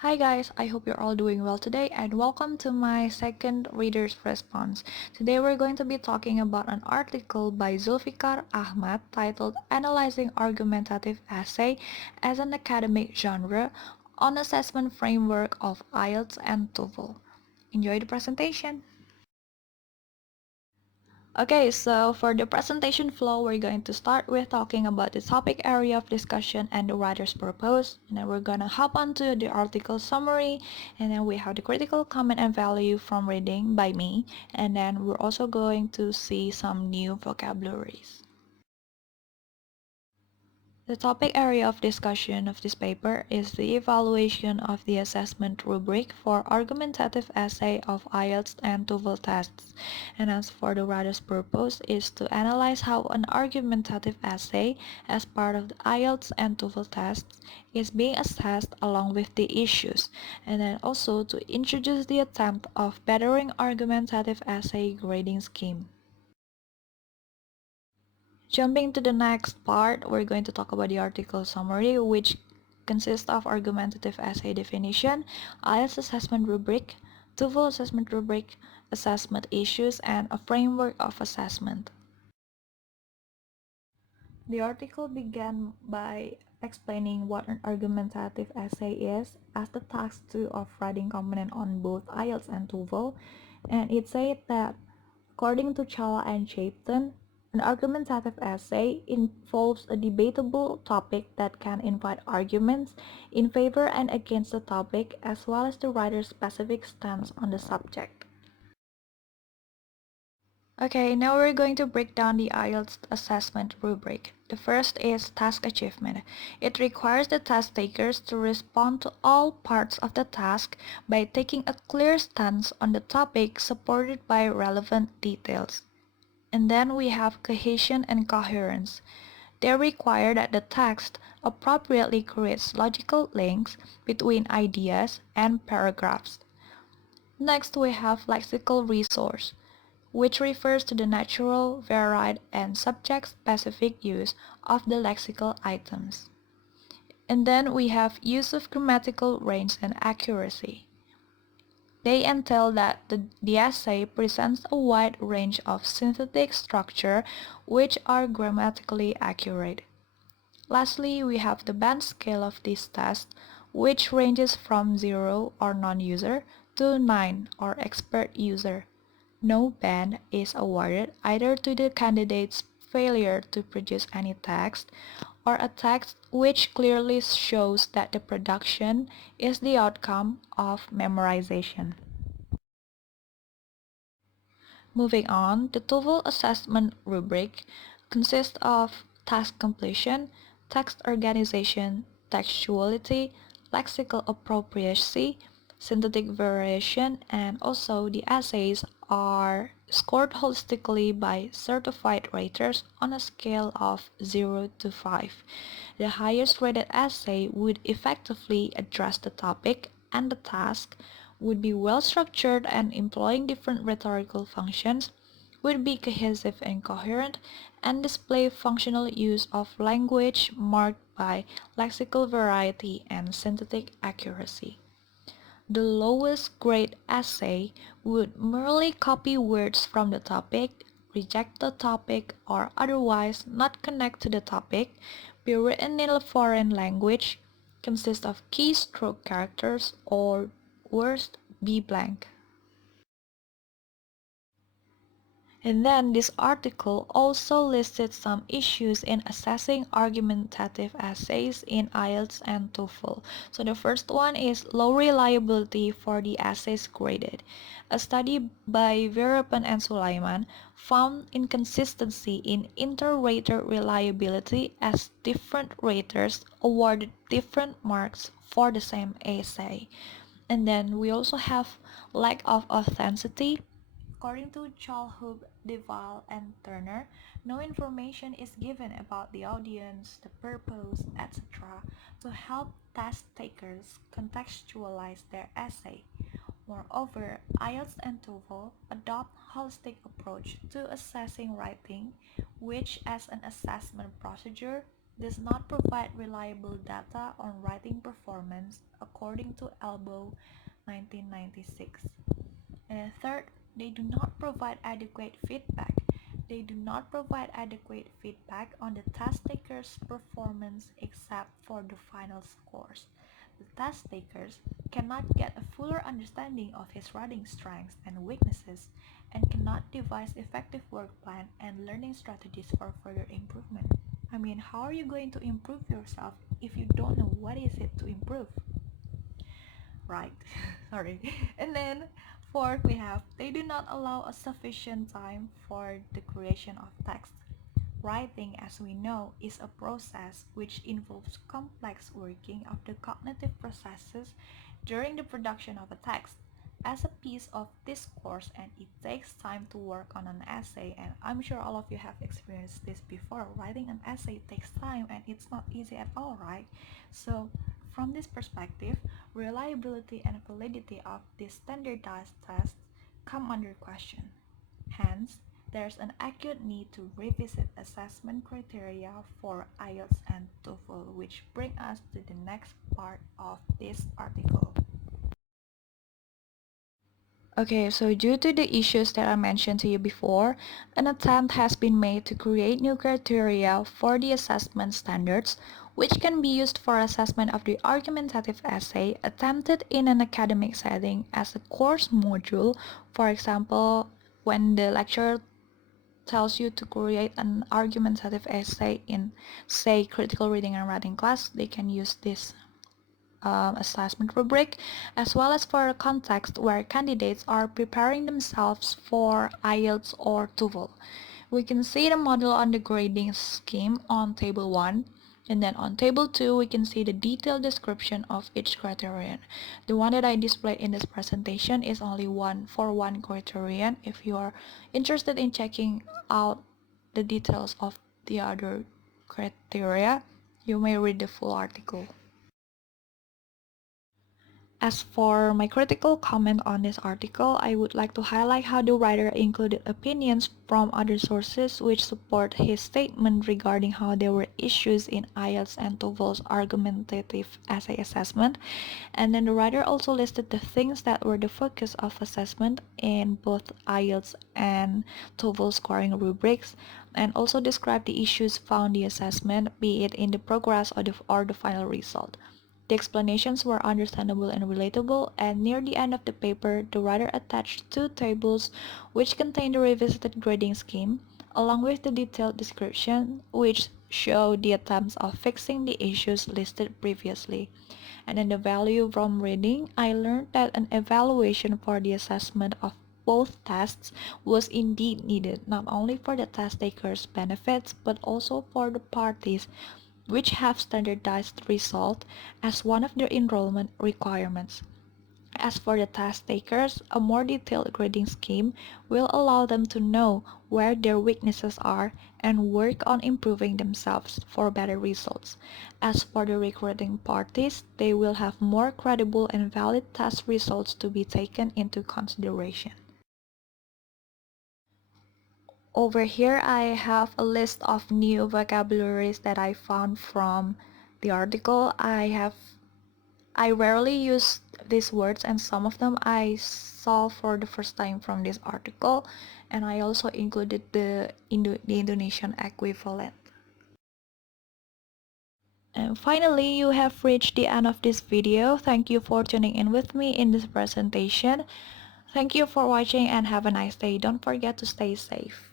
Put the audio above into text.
Hi guys, I hope you're all doing well today and welcome to my second reader's response. Today we're going to be talking about an article by Zulfikar Ahmad titled Analyzing Argumentative Essay as an Academic Genre on Assessment Framework of IELTS and TOEFL. Enjoy the presentation! Okay, so for the presentation flow, we're going to start with talking about the topic area of discussion and the writer's purpose, and then we're gonna hop onto the article summary, and then we have the critical comment and value from reading by me, and then we're also going to see some new vocabularies. The topic area of discussion of this paper is the evaluation of the assessment rubric for argumentative essay of IELTS and TOEFL tests. And as for the writer's purpose is to analyze how an argumentative essay as part of the IELTS and TOEFL tests is being assessed along with the issues, and then also to introduce the attempt of bettering argumentative essay grading scheme. Jumping to the next part, we're going to talk about the article summary, which consists of argumentative essay definition, IELTS assessment rubric, TOEFL assessment rubric, assessment issues, and a framework of assessment. The article began by explaining what an argumentative essay is as the task 2 of writing component on both IELTS and TOEFL, and it said that according to Challa and Chapton, an argumentative essay involves a debatable topic that can invite arguments in favor and against the topic as well as the writer's specific stance on the subject. Okay, now we're going to break down the IELTS assessment rubric. The first is task achievement. It requires the task takers to respond to all parts of the task by taking a clear stance on the topic supported by relevant details. And then we have cohesion and coherence. They require that the text appropriately creates logical links between ideas and paragraphs. Next, we have lexical resource, which refers to the natural, varied, and subject-specific use of the lexical items. And then we have use of grammatical range and accuracy. They entail that the essay presents a wide range of synthetic structure which are grammatically accurate. Lastly, we have the band scale of this test, which ranges from 0 or non-user to 9 or expert user. No band is awarded either to the candidate's failure to produce any text or a text which clearly shows that the production is the outcome of memorization. Moving on, the TOEFL assessment rubric consists of task completion, text organization, textuality, lexical appropriacy, synthetic variation, and also the essays are scored holistically by certified raters on a scale of 0 to 5. The highest rated essay would effectively address the topic and the task, would be well structured and employing different rhetorical functions, would be cohesive and coherent, and display functional use of language marked by lexical variety and synthetic accuracy. The lowest grade essay would merely copy words from the topic, reject the topic, or otherwise not connect to the topic, be written in a foreign language, consist of keystroke characters, or worst, be blank. And then this article also listed some issues in assessing argumentative essays in IELTS and TOEFL. So the first one is low reliability for the essays graded. A study by Veerapan and Sulaiman found inconsistency in inter-rater reliability as different raters awarded different marks for the same essay. And then we also have lack of authenticity. According to Chalhub, Deval, and Turner, no information is given about the audience, the purpose, etc. to help test takers contextualize their essay. Moreover, IELTS and TOEFL adopt holistic approach to assessing writing, which as an assessment procedure does not provide reliable data on writing performance according to ELBO 1996. And third, they do not provide adequate feedback. They do not provide adequate feedback on the test taker's performance except for the final scores. The test takers cannot get a fuller understanding of his writing strengths and weaknesses and cannot devise effective work plan and learning strategies for further improvement. I mean, how are you going to improve yourself if you don't know what is it to improve? Right. Sorry. And then fourth, we have they do not allow a sufficient time for the creation of text. Writing, as we know, is a process which involves complex working of the cognitive processes during the production of a text as a piece of discourse, and it takes time to work on an essay. And I'm sure all of you have experienced this before. Writing an essay takes time and it's not easy at all, right? So from this perspective, reliability and validity of these standardized tests come under question. Hence, there's an acute need to revisit assessment criteria for IELTS and TOEFL, which bring us to the next part of this article. Okay, so due to the issues that I mentioned to you before, an attempt has been made to create new criteria for the assessment standards, which can be used for assessment of the argumentative essay attempted in an academic setting as a course module. For example, when the lecturer tells you to create an argumentative essay in, say, critical reading and writing class, they can use this assessment rubric, as well as for a context where candidates are preparing themselves for IELTS or TOEFL. We can see the model on the grading scheme on table 1, and then on table 2 we can see the detailed description of each criterion. The one that I displayed in this presentation is only one for one criterion. If you are interested in checking out the details of the other criteria, you may read the full article. As for my critical comment on this article, I would like to highlight how the writer included opinions from other sources which support his statement regarding how there were issues in IELTS and TOEFL's argumentative essay assessment. And then the writer also listed the things that were the focus of assessment in both IELTS and TOEFL scoring rubrics, and also described the issues found in the assessment, be it in the progress or the final result. The explanations were understandable and relatable, and near the end of the paper, the writer attached two tables which contain the revisited grading scheme, along with the detailed description, which show the attempts of fixing the issues listed previously. And in the value from reading, I learned that an evaluation for the assessment of both tests was indeed needed, not only for the test takers' benefits, but also for the parties which have standardized result as one of their enrollment requirements. As for the test takers, a more detailed grading scheme will allow them to know where their weaknesses are and work on improving themselves for better results. As for the recruiting parties, they will have more credible and valid test results to be taken into consideration. Over here I have a list of new vocabularies that I found from the article. I rarely use these words, and some of them I saw for the first time from this article, and I also included the Indonesian equivalent. And finally, you have reached the end of this video. Thank you for tuning in with me in this presentation. Thank you for watching and have a nice day. Don't forget to stay safe.